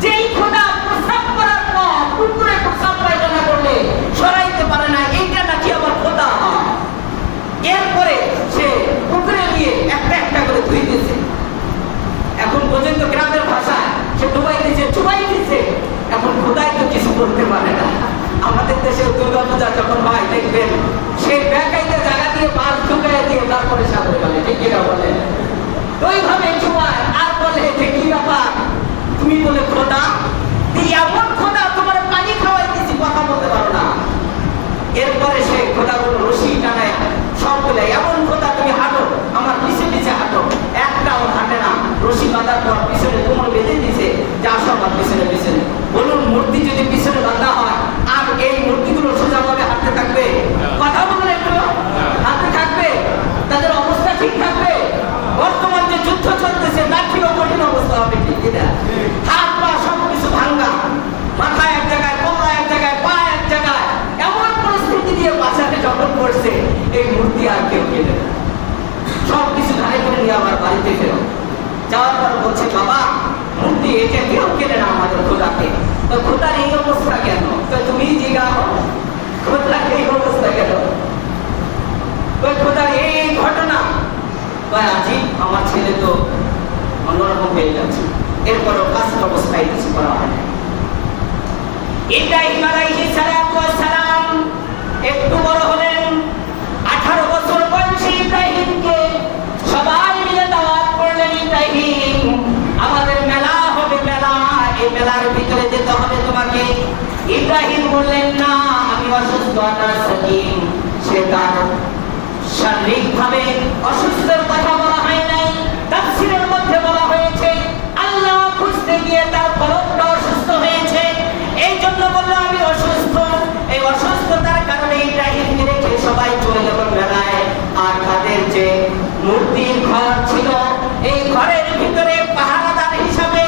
যেই খোদা প্রস্রাব করার পর কুকুরে প্রস্রাব পায়খানা করলে সরাইতে পারে না, এইটা নাকি আবার খোদা হয়। এরপরে সে পুকুরে নিয়ে একটা একটা করে ধুইতেছে। এখন পর্যন্ত গ্রামের ভাষায় সে চুবাইতেছে। এখন খোদাই তো কিছু করতে পারে না। আমাদের দেশে দুর্গা পূজা যখন হয় দেখবেন, সেই ওইভাবে চুমায় আর বলে যে কি ব্যাপার, তুমি বলে খোদা, এমন খোদা তোমার পানি খাওয়াইতেছি, কথা বলতে পারো না। এরপরে সে খোদাগুলো রশি টানায় সব বলে, এমন খোদা তুমি হাঁটো, আমার পিছে পিছে হাঁটো। একটাও হাঁটে না। রশি বাঁধার পর পিছনে কোমর বেঁধে দিছে, যে আসো আমার পিছনে পিছনে। বলুন, মূর্তি যদি পিছনে বাঁধা হয় আর এই মূর্তিগুলো সোজাভাবে হাঁটতে থাকবে? কথা বলুন একটু, হাঁটতে থাকবে? তাদের অবস্থা ঠিক থাকবে? বর্তমান যে যুদ্ধ চলতেছে তার থেকেও কঠিন অবস্থা হবে, ঠিক কিনা? হাত পা সবকিছু ভাঙ্গা, মাথা এক জায়গায়, কোমর এক জায়গায়, পা এক জায়গায়, এমন পরিস্থিতি দিয়ে বাঁচাতে যখন করছে, এই মূর্তি আর কেউ কেনে না। সবকিছু ধারে করে নিয়ে আবার বাড়িতে ফেরো। যাওয়ার পর বলছে, বাবা মূর্তি এটা কেউ কেনে না আমাদের খোদাকে। তো খোদার এই অবস্থা কেন? তো তুমি জিজ্ঞাসা, খোদার এই অবস্থা কেন? খোদার এই ঘটনা আজি আমার ছেলে তো অন্যরকম হয়ে যাচ্ছে, এরপরও কাজের অবস্থায় কিছু করা হয় না। ইব্রাহিম আলাইহিস সালাম একটু বড় হলেন, 18 বছর বয়সী ইব্রাহিমকে সবাই মিলে দাওয়াত করলেন, ইব্রাহিম আমাদের মেলা হবে, মেলা, এই মেলার ভিতরে যেতে হবে তোমাকে। ইব্রাহিম বললেন, না আমি অসুস্থ, সাকিম। সে তার শারীরিকভাবে অসুস্থের কথা বলা হয় নাই, তাফসীরের মধ্যে বলা হয়েছে আল্লাহ খুঁজতে গিয়ে তার কলবটা অসুস্থ হয়েছে, এই জন্য বললো আমি অসুস্থ। এই অসুস্থতার কারণে ইব্রাহিমকে রেখে সবাই চলে গেল মেলায়। আর তাদের যে মূর্তির ঘর ছিল, এই ঘরের ভিতরে পাহারাদার হিসাবে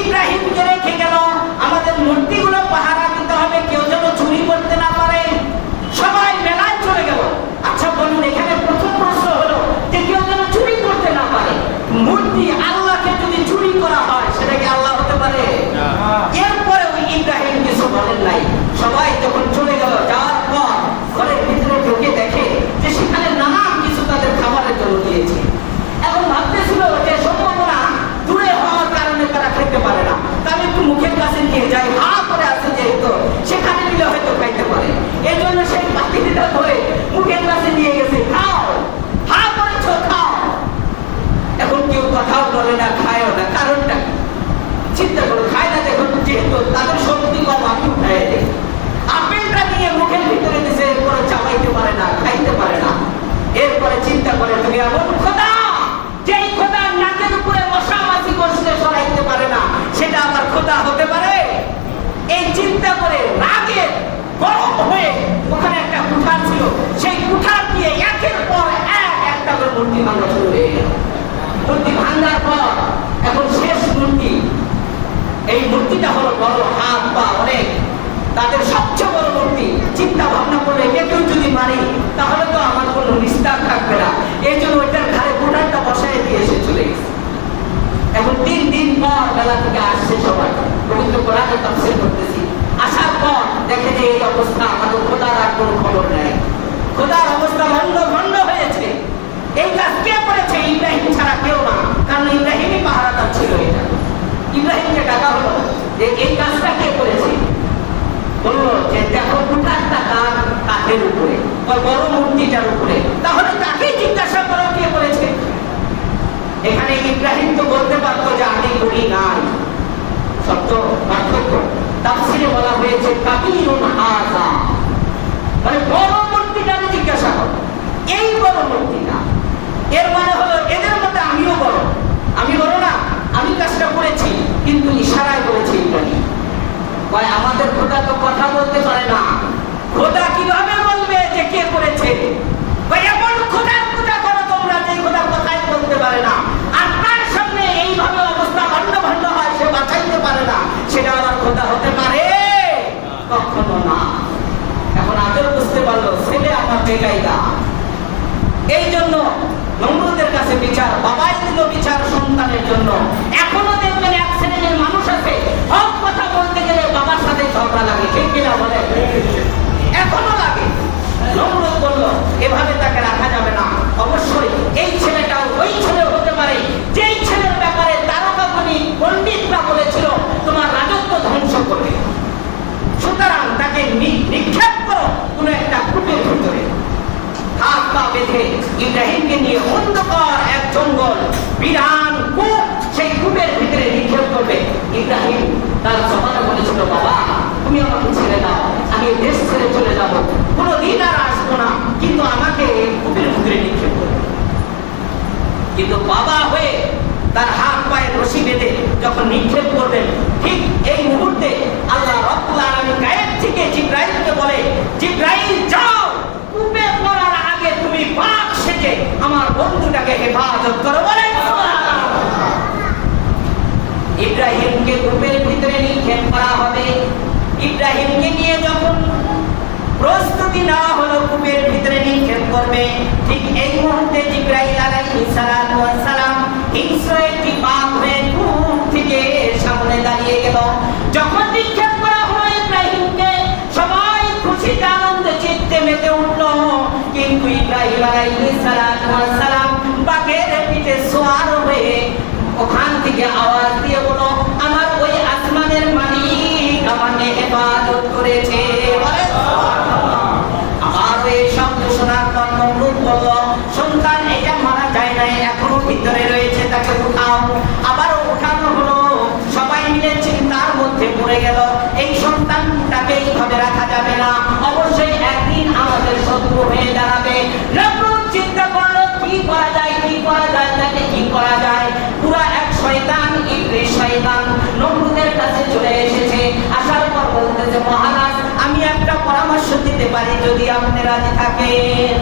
ইব্রাহিমকে রেখে গেল। আমাদের মূর্তিগুলো পাহারা দিতে হবে, কেউ যেন চুরি করতে না পারে। সবাই মেলায় চলে গেল। আচ্ছা বলুন, এখানে প্রথম প্রশ্ন হলো যে কেউ যেন চুরি করতে না পারে। মূর্তি আল্লাহকে যদি চুরি করা হয়, সেটা কি আল্লাহ হতে পারে? এরপরেও ইব্রাহিম কিছু বলেন নাই। সবাই যখন চলে গেল, যাওয়ার পর ঘরের ভিতরে ঢুকে দেখে যে সেখানে নানান কিছু তাদের খাবারের জন্য দিয়েছে। এখন ভাবতেছিল যে সম্ভাবনা দূরে হওয়ার কারণে তারা খেতে পারে না, তাহলে একটু মুখের কাছে নিয়ে যাই, হা করে আছে যেহেতু, সেখানে নিলে হয়তো খাইতে পারে। এই জন্য সেই পাখিটা ধরে মুখের কাছে নিয়ে গেছে, খাও, হা করেছো খাও। এখন কেউ কথাও বলে না, খায়ও না, কারণটা চিন্তা করো, খায় না দেখুন, যেহেতু তাদের শক্তি কম, আমি উঠাই দেই। আপেলটা নিয়ে মুখের ভিতরে দিছে, এরপরে চাবাইতে পারে না, খাইতে পারে না। এরপরে চিন্তা করে, তুমি এমন খোদা, যেই খোদা নাকের উপরে মশা মাছি বসলে সরাইতে পারে না, সেটা আমার খোদা হতে পারে? এই চিন্তা করে রাগে গরম হয়ে ওখানে একটা কুঠার ছিল, সেই কুঠার দিয়ে একের পর এক একটা করে মূর্তি ভাঙা শুরু হয়ে গেল। মূর্তি ভাঙার পর এখন শেষ মূর্তি, এই মূর্তিটা হলো বড়, হাত পা অনেক, তাদের সবচেয়ে বড় মূর্তি। চিন্তা ভাবনা করলে কেউ যদি মারি তাহলে তো আমার কোনো নিস্তার থাকবে না, এই জন্য ওইটার ঘাড়ে কুঠারটা বসায় দিয়ে এসে চলে গেছে। এখন 3 দিন পর মেলা থেকে আসছে সবাই, পবিত্র কোরআনে তাফসীর করতেছি। আসার পর দেখে যে এই অবস্থা, আমাদের খোদার আর কোনো খবর নেই, খোদার অবস্থা ভণ্ড হয়েছে। এই কাজ কে করেছে? ইব্রাহিম ছাড়া কেউ না, কারণ ইব্রাহিমই পাহারাদার ছিল। এটা ইব্রাহিমকে ডাকা হলো যে এই কাজটা কে করেছে? বললো যে দেখো কুঠারটা তার কাঠের উপরে, ওই বড় মূর্তিটার উপরে, তাহলে তাকেই জিজ্ঞাসা করো কে করেছে। এখানে ইব্রাহিম তো বলতে পারতো যে আমি করি নাই, সত্য পার্থক্য। তাফসীরে বলা হয়েছে কাবীরুন হাযা, মানে বড় মূর্তিটাকে জিজ্ঞাসা করো, এই বড় মূর্তিটা। এর মানে হলো এদের মধ্যে আমিও বড়, আমি বড় না, আমি কাজটা করেছি, কিন্তু ইশারায় বলেছি ইব্রাহিম। ভাই আমাদের খোদা তো কথা বলতে পারে না, খোদা কিভাবে বলবে যে কে করেছে? ভাই এমন খোদার পূজা করো তোমরা, যে খোদার কথাই বলতে পারে না, আর তার সামনে এইভাবে অবস্থা ভণ্ড হয়, সে বাঁচাইতে পারে না, সেটা আমার খোদা হতে পারে? কখনো না। এখন আদর বুঝতে পারলো ছেলে আমার বেকায়দা। এই জন্য নমরুদের কাছে বিচার, বাবাই দিল বিচার সন্তানের জন্য। এখনো দেখবেন এক শ্রেণীর মানুষ আছে, হক কথা বলতে গেলে বাবার সাথে ঝগড়া লাগে, ঠিক কিনা বলে? এখনো লাগে। নমরুদ বলল এভাবে তাকে রাখা যাবে না, অবশ্যই এই ছেলেটাও ওই ছেলে হতে পারে যেই ছেলের ব্যাপারে তারকাগণী পণ্ডিতরা বলেছিল তোমার রাজত্ব ধ্বংস করবে। সুতরাং তাকে নিক্ষেপ করো কোন একটা কূপের ভিতরে। হাত পা বেঁধে ইব্রাহিমকে নিয়ে অন্ধকার এক জঙ্গল, বিরান কূপ, সেই কূপের ভিতরে নিক্ষেপ করবে। ইব্রাহিম তার জবানে বলেছিল, বাবা তুমি আমাকে ছেড়ে দাও, আমি দেশ ছেড়ে চলে যাব, কোনোদিন আর আসবো না, কিন্তু আমাকে কূপের ভিতরে নিক্ষেপ করবে। কিন্তু বাবা হয়ে তার হাত পায়ে রশি বেঁধে যখন নিক্ষেপ করবেন, ঠিক এই মুহূর্তে আল্লাহ রাব্বুল আলামিন গায়েব থেকে জিবরাইলকে বলে, জিবরাইল যাও, কূপে পড়ার আগে তুমি পাক সেজে আমার বন্ধুটাকে হেফাজত করো। বলেন সুবহানাল্লাহ। ইব্রাহিমকে কূপের ভিতরে নিক্ষেপ করা হবে। ইব্রাহিমকে নিয়ে যখন প্রস্তুতি নেওয়া হলো কূপের ভিতরে নিক্ষেপ করবে, ঠিক এই মুহূর্তে জিবরাইল আলাইহিস সালাতু ওয়াস সালাম হিংস্র একটি বাঘ হয়ে কূপ থেকে সামনে দাঁড়িয়ে গেল। যখন নিক্ষেপ করা হলো ইব্রাহিমকে, সবাই খুশিতে আনন্দে চিত্তে মেতে উঠল, কিন্তু ইব্রাহিম আলাইহিস সালাতু ওয়াস সালাম বাঘের পিঠে সওয়ার হয়ে ওখান থেকে আওয়াজ দিয়ে বলল, আমার ওই আসমানের মালিক আমাকে হেফাজত করেছে। সন্তান এটা মারা যায় না, এখনো ভিতরে রয়েছে, তাকে উঠাও। আবারও উঠানো হলো। সবাই মিলে চিন্তার মধ্যে পড়ে গেল, এই সন্তানটাকে এইভাবে রাখা যাবে না, অবশ্যই একদিন আমাদের শত্রু হয়ে দাঁড়াবে। নমরুদ চিন্তা করলো কি করা যায়, কি করা যায়, তাকে কি করা যায়। পুরা এক শয়তান, ইবলিস শয়তান নমরুদের কাছে চলে এসেছে। আসার পর বলতেছে, মহারাজ আমি একটা পরামর্শ দিতে পারি যদি আপনি রাজি থাকেন।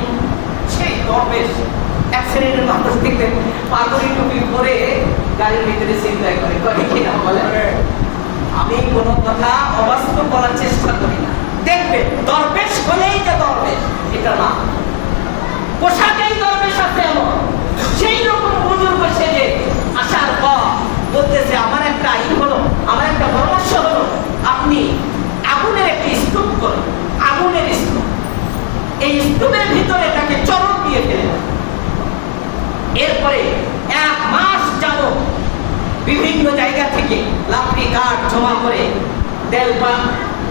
সেই দরবেশ এক শ্রেণীর মানুষ দেখবেন পাগড়ি টুপি পরে গাড়ির ভিতরে চিন্তায় করে কিনা বলে, আমি কোনো কথা অবাস্তব করার চেষ্টা করি না। দেখবেন দরবেশ হলেই যে দরবেশ এটা না, পোশাকেই দরবেশ আছে এমন। সেই রকম বুজুর্গ সেজে আসার পর বলতেছে, আমার একটা আইন হলো, আমার একটা পরামর্শ হলো, আপনি আগুনের একটি স্তূপ করুন, আগুনের স্তূপ, এই স্তূপের ভিতরে তাকে চরক দিয়ে ফেলে দেন। এরপরে 1 মাস যাবত বিভিন্ন জায়গা থেকে লাকড়ি কাঠ জমা করে, তেল বা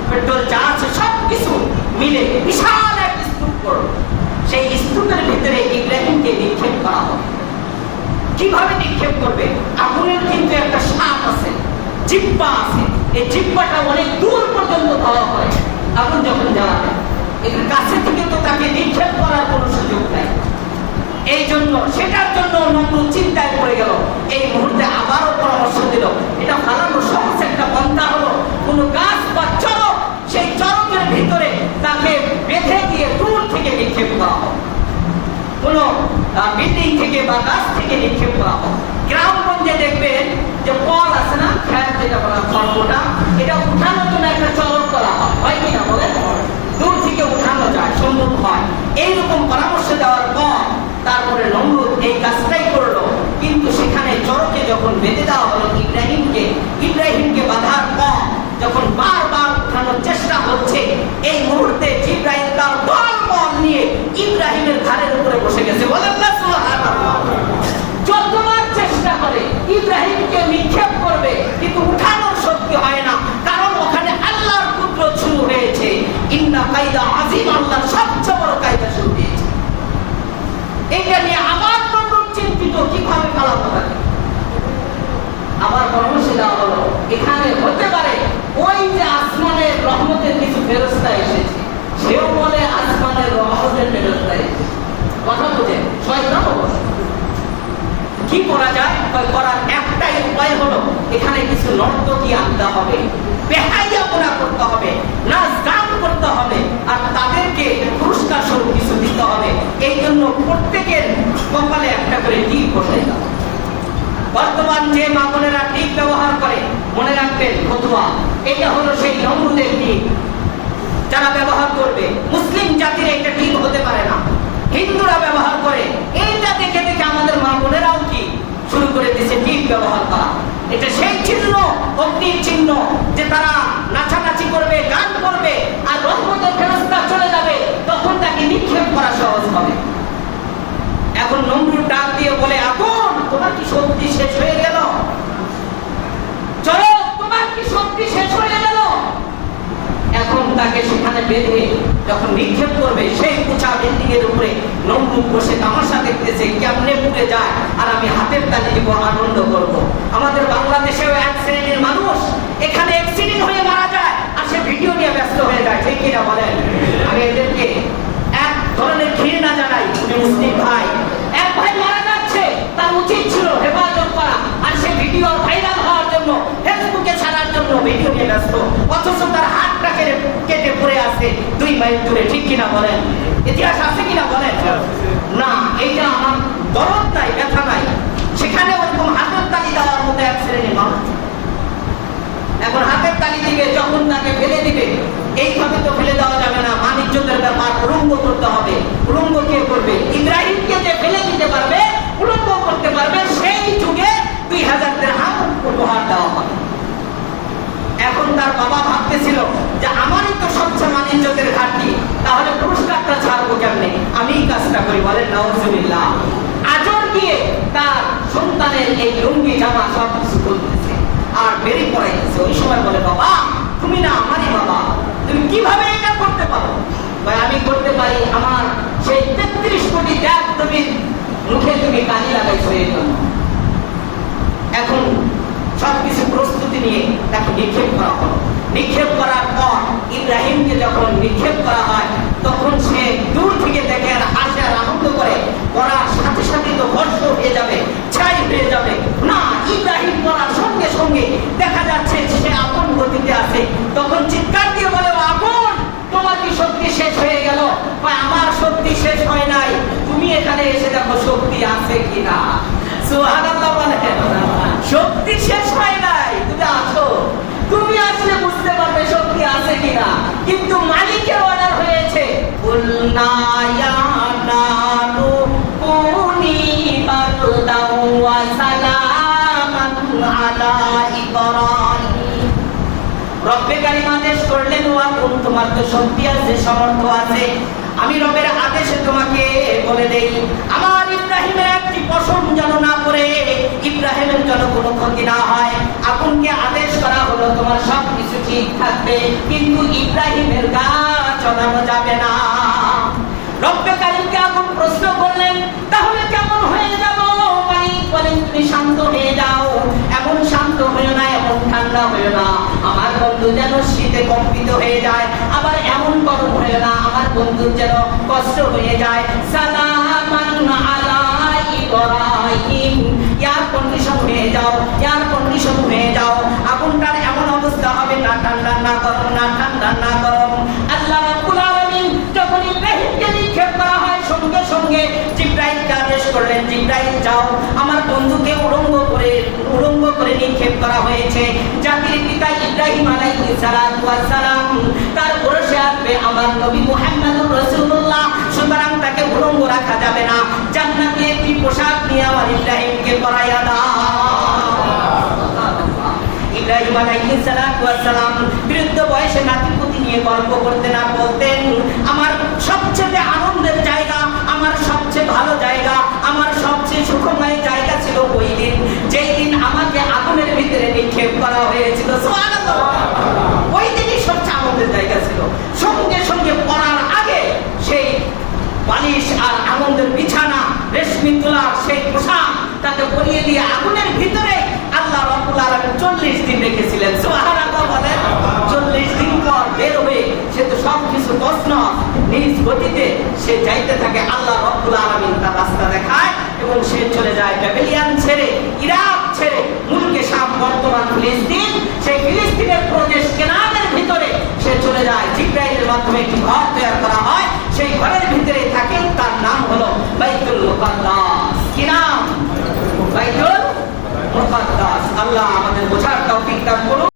পেট্রোল যা আছে সবকিছু মিলে বিশাল এক স্তূপ করুন। সেই স্তূপের ভিতরে ইব্রাহিমকে নিক্ষেপ করা হবে। কিভাবে নিক্ষেপ করবে? আগুনের কিন্তু একটা সাপ আছে, জিহ্বা আছে, এই জিহ্বাটা অনেক দূর পর্যন্ত ধাওয়া করে। আগুন যখন জ্বালাবে, এর কাছে থেকে তো তাকে নিক্ষেপ করার কোনো সুযোগ নাই। এই জন্য সেটার জন্য নমরুদ চিন্তায় পড়ে গেল। এই মুহূর্তে আবারও পরামর্শ দিল, এটা ফালানো সহজ একটা পন্থা হলো, কোন গাছ বা চরক, সেই চরকের ভিতরে তাকে বেঁধে দিয়ে দূর থেকে নিক্ষেপ করা হবে। কোন বিল্ডিং থেকে বা গাছ থেকে নিক্ষেপ করা হবে। গ্রামগঞ্জে দেখবেন যে কল আছে না, খ্যাত যেটা বলা খড়টা, এটা উঠানোর জন্য একটা চরক করা হয় কিনা বলে, দূর থেকে উঠানো যায়, সম্ভব হয়। এইরকম পরামর্শ দেওয়ার পর তারপরে নমরুদ এই কাজটাই করলো। কিন্তু সেখানে চরকে যখন বেঁধে দেওয়া হলো ইব্রাহিমকে বাঁধার পর যখন বারবার উঠানোর চেষ্টা হচ্ছে, এই মুহূর্তে জিবরাইল তার দলবল নিয়ে ইব্রাহিমের ঘাড়ের উপরে বসে গেছে। বলেন না সুবহানাল্লাহ। যতবার চেষ্টা করে ইব্রাহিমকে নিক্ষেপ করবে, কিন্তু উঠানোর শক্তি হয় না, কারণ ওখানে আল্লাহর কুদরত শুরু হয়েছে। ইন্না কায়দা আযীম, আল্লাহর সবচেয়ে বড় কায়দা শুরু হয়েছে। এটা নিয়ে আবার নমরুদ চিন্তিত, কিভাবে পালাবো তাকে। আবার পরামর্শ দেওয়া হলো, এখানে হতে পারে ওই যে আসমানের রহমতের কিছু ফেরেশতা এসেছে, সেও বলে আসমানের রহমতের ফেরেশতা এসেছে। কথা বুঝেন, শয়তান অবশ্য। কি করা যায়? করার একটাই উপায় হলো, এখানে কিছু নর্তকী আনতে হবে, বেহাইয়াপনা করতে হবে, নাচ গান করতে হবে, আর তাদেরকে পুরস্কার স্বরূপ কিছু দিতে হবে। এই জন্য প্রত্যেকের কপালে একটা করে টিপ বসাই দাও। বর্তমান যে মা বোনেরা টিপ ব্যবহার করে, মনে রাখবেন ফতুয়া, এটা হলো সেই নমরুদের টিপ। যারা ব্যবহার করবে, মুসলিম জাতির একটা টিপ হতে পারে না, হিন্দুরা ব্যবহার করে। এইটা দেখে দেখে আমাদের মা বোনেরাও কি শুরু করে দিয়েছে টিপ ব্যবহার করা। এটা সেই চিহ্ন, অগ্নির চিহ্ন, যে তারা নাচানাচি করবে, গান করবে, আর রহমতের ফেরেশতা চলে যাবে, তখন তাকে নিক্ষেপ করা সহজ হবে। এখন নমরুদ ডাক দিয়ে বলে, আগুন তোমার কি শক্তি শেষ হয়ে গেল? চলো, তোমার কি শক্তি শেষ হয়ে গেল? এখন তাকে সেখানে বেঁধে যখন নিক্ষেপ করবে, সেই উঁচা বিল্ডিং এর উপরে নমরুদ বসে তামাশা দেখতেছে, কেমনে পুড়ে যায়, আর আমি হাতে হাতের তালি দিব, আনন্দ করব। আমাদের বাংলাদেশেও এক শ্রেণীর মানুষ এখানে অ্যাক্সিডেন্ট হয়ে মারা যায় আর সে ভিডিও নিয়ে ব্যস্ত হয়ে যায়, ঠিক কিনা বলেন? আমি এদেরকে এক ধরনের ঘৃণা জানাই। উনি মুসলিম ভাই, এক ভাই মারা যাচ্ছে, তার উচিত ছিল হেফাজত করা, আর সে ভিডিও ভাইরাল হওয়ার জন্য, ফেসবুকে ছাড়ার জন্য ভিডিও নিয়ে ব্যস্ত, অথচ তার হাতটা কেটে পড়ে আছে 2 মাইল দূরে, ঠিক কিনা বলেন? ইতিহাস আছে কিনা বলেন? না, এইটা আমার দরদ নাই, ব্যথা নাই। সেখানে ওরকম হাতের তালি দেওয়ার মতো এক শ্রেণীর মানুষ। এখন হাতের তালি দিবে, যখন তাকে ফেলে দিবে, এইভাবে তো ফেলে দেওয়া যাবে না, মানিজ্যতের ব্যাপার, উলঙ্গ করতে হবে। উলঙ্গ কে করবে? ইব্রাহিমকে যে ফেলে দিতে পারবে, উলঙ্গ করতে পারবে, সেই যুগে 2000 দিরহাম উপহার দেওয়া হবে। এখন তার বাবা ভাবতেছিল যে আমারই তো সবচেয়ে মানিজ্যতের ঘাটতি, তাহলে পুরস্কারটা ছাড়বো কেমনে, আমি কাজটা করি। বলেন নাউজুবিল্লাহ। আজর গিয়ে তার সন্তানের এই লুঙ্গি জামা সব কিছু খুলতেছে আর বেরিয়ে পড়াইতেছে। ওই সময় বলে, বাবা তুমি না আমারই বাবা, তুমি কিভাবে এটা করতে পারো? ভাই আমি করতে পারি, আমার সেই 33 কোটি দেব তুমি মুখে তুমি কালি লাগাইছো এই জন্য। এখন সবকিছু প্রস্তুতি নিয়ে তাকে নিক্ষেপ করা হলো। নিক্ষেপ করার পর ইব্রাহিমকে যখন নিক্ষেপ করা হয়, তখন সে দূর থেকে দেখে আর হাসে আর আনন্দ করে। করার সাথে সাথে তো বর্ষ হয়ে যাবে, ছাই হয়ে যাবে না। ইব্রাহিম করার সঙ্গে সঙ্গে দেখা যাচ্ছে সে আপন গতিতে আছে। তখন চিৎকার দিয়ে বলে, আগুন তোমার কি শক্তি শেষ হয়ে গেল? আমার শক্তি শেষ হয় নাই, তুমি এখানে এসে দেখো শক্তি আছে কিনা। সুবহানাল্লাহ বলে, শক্তি শেষ হয় নাই, তুমি আছো। তুমি আসলে বুঝতে পারবে শক্তি আছে কিনা। কিন্তু মালিকের অর্ডার হয়েছে, কুলনা ইয়া নারু কুনি বারদাও ওয়া সালামান আলা ইব্রাহিম। রব্বে কারীম আদেশ করলেন, ওয়া কুন তোমার তো শক্তি আছে, সামর্থ্য আছে। আমি রবের আদেশে তোমাকে বলে দেই, আমার ইব্রাহিমের একটি পশম যেন না পড়ে, ইব্রাহিমের যেন কোনো ক্ষতি না হয়। আগুনকে আদেশ করা হলো, তোমার সবকিছু ঠিক থাকবে, কিন্তু ইব্রাহিমের গা চড়ানো যাবে না। রব্বে কারীমকে আগুন প্রশ্ন করলেন, তাহলে কেমন হয়ে যাব? মালিক বলেন, তুমি শান্ত হয়ে যাও। এমন শান্ত হয়েও না, এমন ঠান্ডা হয়েও না, আমার বন্ধু যেন শীতে কম্পিত হয়ে যায়, আবার এমন গরম হয়েও না, আমার বন্ধুর যেন কষ্ট হয়ে যায়। সালামান আলা ইব্রাহিম, এয়ার কন্ডিশন হয়ে যাও, এয়ার কন্ডিশন হয়ে যাও। আগুনটার এমন অবস্থা হবে না ঠান্ডা না গরম, না ঠান্ডা না গরম। আল্লাহ রাব্বুল আলামিন যখন ইব্রাহিমকে নিক্ষেপ করা হয়, সঙ্গে সঙ্গে জিবরাইলকে আদেশ করলেন, জিবরাইল যাও, আমার বন্ধুকে উলঙ্গ করে নিক্ষেপ করা হয়েছে। জাতির পিতা ইব্রাহিম আলাইহিস সালাতু ওয়াস সালাম, তার বয়সে আসবে আমার নবী মুহাম্মদুর রাসূলুল্লাহ, সুতরাং তাকে উলঙ্গ রাখা যাবে না। জান্নাতি একটি পোশাক নিয়ে আমার ইব্রাহিমকে পরাইয়া দাও। ইব্রাহিম আলাইহিস সালাতু ওয়াস সালাম বৃদ্ধ বয়সে নাতিপুতি নিয়ে গল্প করতেন আর বলতেন, আমার সবচেয়ে আনন্দের জায়গা, আমার সবচেয়ে ভালো জায়গা, আমার সবচেয়ে সুখময় জায়গা ছিল ওই দিন, যেই দিন আমাকে আগুনের ভিতরে নিক্ষেপ করা হয়েছিল। সুবহানাল্লাহ, ওই দিনই সবচেয়ে আনন্দের জায়গা ছিল। সঙ্গে সঙ্গে পড়ার আগে সেই বালিশ আর আনন্দের বিছানা, রেশমি তুলার সেই পোশাক তাকে পরিয়ে দিয়ে আগুনের ভিতরে আল্লাহ রাব্বুল আলামিন 40 দিন রেখেছিলেন। সুবহানাল্লাহ বলেন, 40 দিন পর বের হয়ে সে তো সবকিছু তছনছ, নিজ গতিতে সে যাইতে থাকে। আল্লাহ রাব্বুল আলামিন তার রাস্তা দেখায় এবং সে চলে যায় ব্যাবিলিয়ান ছেড়ে, ইরাক ছেড়ে, মুলকে শাম বর্তমান ফিলিস্তিন, সেই ফিলিস্তিনের প্রদেশ কেনানের ভিতরে সে চলে যায়। জিবরাইলের মাধ্যমে একটি ঘর তৈরি করা হয়, সেই ঘরের ভিতরে থাকে, তার নাম হলো বাইতুল মুকাদ্দাস। কি নাম? বাইতুল মুকাদ্দাস। আল্লাহ আমাদের বোঝার তৌফিক দান করুন।